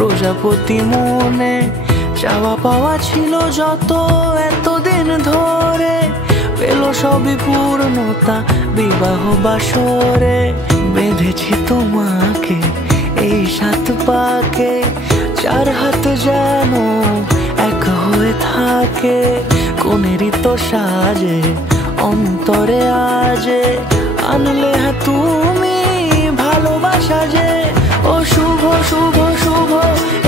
প্রজাপতি মনে চাওয়া পাওয়া ছিল যত এতদিন ধরে, পেল সবই পূর্ণতা বিবাহ বাসরে। বেঁধেছি তোমাকে এই 7 পাকে, 4 হাত যেন এক হয়ে থাকে। কোনেরই তো সাজে অন্তরে আজে, আনলে হ্যাঁ তুমি ভালোবাসা যে। ও শুভ শুভ শুভ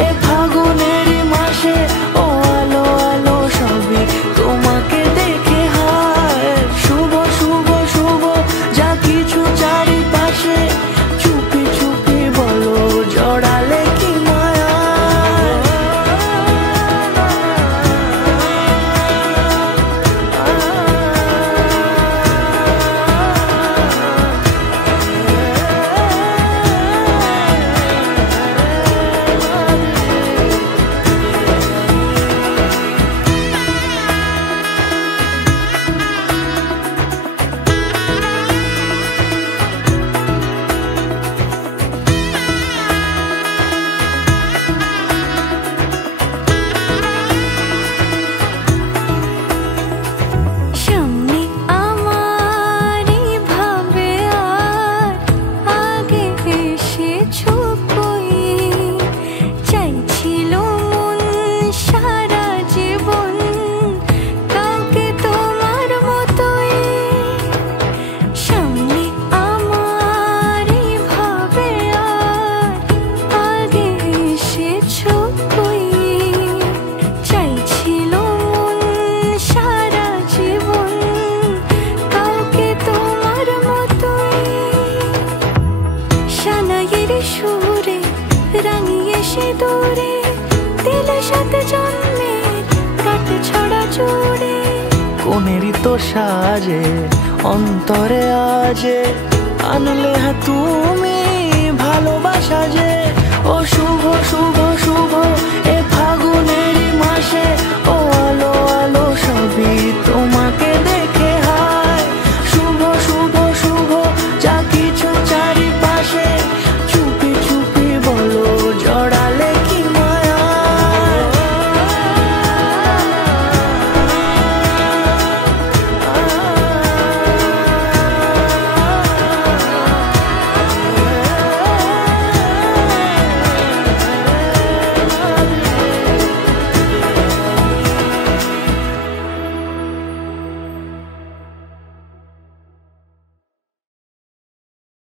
এ ফাগুনেরই মাসে, ও আলো আলো সবই তোমাকে দেখে হায়। শুভ শুভ শুভ যা কিছু চারিপাশে, চুপি চুপি বলো জড়ালে কি মায়া। কোনেরই তো সাজে অন্তরে আজে, আনলে হ্যাঁ তুমি ভালোবাসা যে। ও শুভ শুভ শুভ